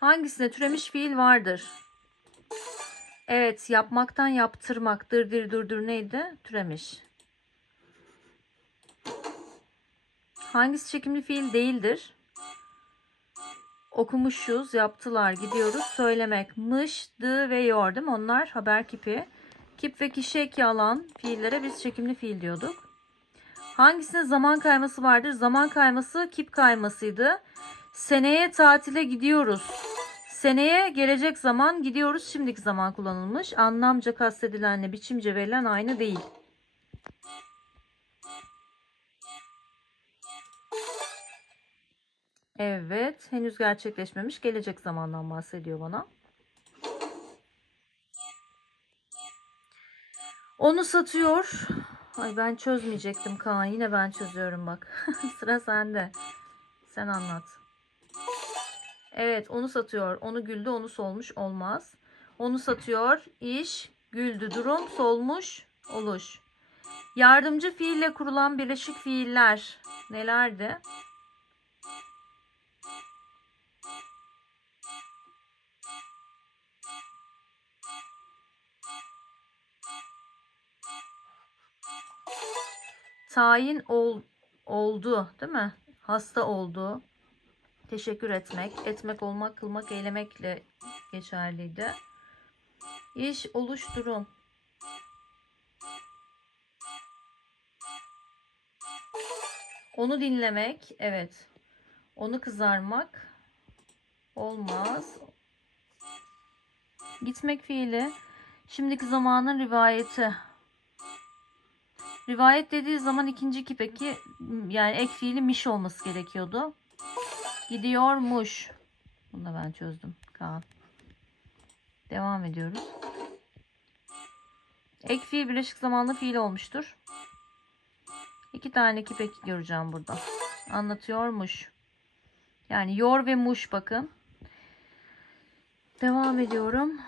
Hangisinde türemiş fiil vardır? Evet, yapmaktan yaptırmak, dır dır dur dur neydi? Türemiş. Hangisi çekimli fiil değildir? Okumuşuz, yaptılar, gidiyoruz, söylemek. Mış, dı ve yor değil mi? Onlar haber kipi. Kip ve kişi eki alan fiillere biz çekimli fiil diyorduk. Hangisinde zaman kayması vardır? Zaman kayması kip kaymasıydı. Seneye tatile gidiyoruz. Seneye gelecek zaman gidiyoruz şimdiki zaman kullanılmış. Anlamca kastedilenle biçimce verilen aynı değil. Evet, henüz gerçekleşmemiş gelecek zamandan bahsediyor bana. Onu satıyor. Ay ben çözmeyecektim Kaan. Yine ben çözüyorum bak. Sıra sende. Sen anlat. Evet onu satıyor. Onu güldü onu solmuş olmaz. Onu satıyor. İş güldü durum solmuş oluş. Yardımcı fiille kurulan birleşik fiiller nelerdi? Tayin ol, oldu değil mi? Hasta oldu. Teşekkür etmek, etmek, olmak, kılmak, eylemekle geçerliydi. İş, oluş, durum. Onu dinlemek, evet. Onu kızarmak olmaz. Gitmek fiili. Şimdiki zamanın rivayeti. Rivayet dediği zaman ikinci ki peki yani ek fiili miş olması gerekiyordu. Gidiyormuş. Bunu da ben çözdüm. Kaan. Devam ediyoruz. Ek fiil birleşik zamanlı fiil olmuştur. İki tane kipek göreceğim burada. Anlatıyormuş. Yani yor ve muş bakın. Devam ediyorum.